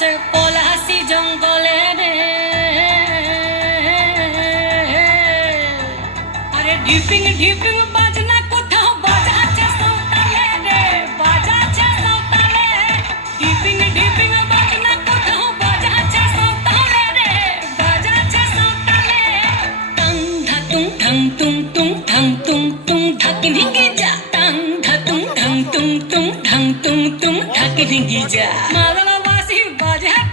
গেছে পলাশি জঙ্গলে রে। আরে ঢিপিং ঢিপিং বাজনা কোথাও বাজাচ্ছে সৌতালে রে, বাজাচ্ছে সৌতালে ঢিপিং ঢিপিং বাজনা কোথাও বাজাচ্ছে সৌতালে রে, বাজাচ্ছে সৌতালে টং, ধাতুং ঠং তুং তুং ঠং তুং তুং, ধাকি ধিঙ্গি যা। টং, ধাতুং ঠং তুং তুং ঠং তুং তুং, ধাকি ধিঙ্গি যা। বাজে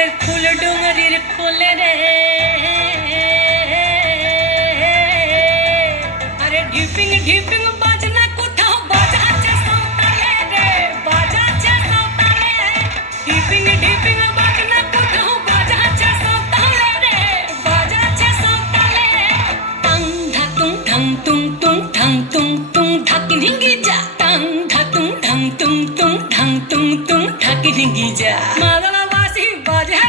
ফুটেছে ফুল ডুঙরির কোলে রে। আরে ঢিপিং ঢিপিং বাজনা কোথাও বাজাচ্ছে সৌতালে রে, বাজাচ্ছে সৌতালে ঢিপিং ঢিপিং বাজনা কোথাও বাজাচ্ছে সৌতালে রে, বাজাচ্ছে সৌতালে টং ধাতুং ঠং তুং তুং ঠং তুং তুং ধাকি ধিঙ্গি যা। টং ধাতুং ঠং তুং তুং ঠং তুং তুং ধাকি ধিঙ্গি যা। মাদলবাসী বাজে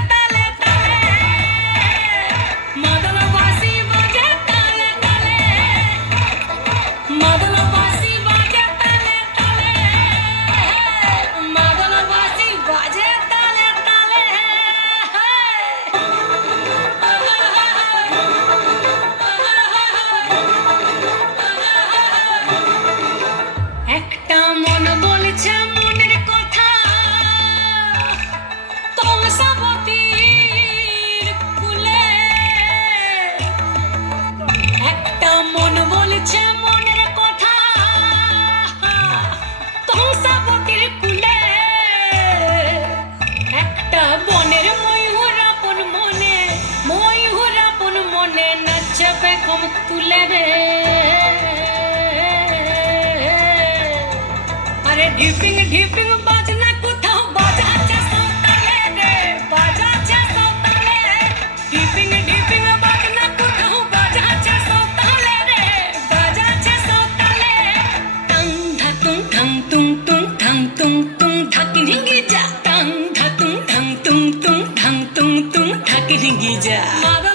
মনের কথা। একটা ময়ূর আপন মনে ময়ূর আপন মনে তুলে রে। আরে ঢিপিং ঢিপিং যা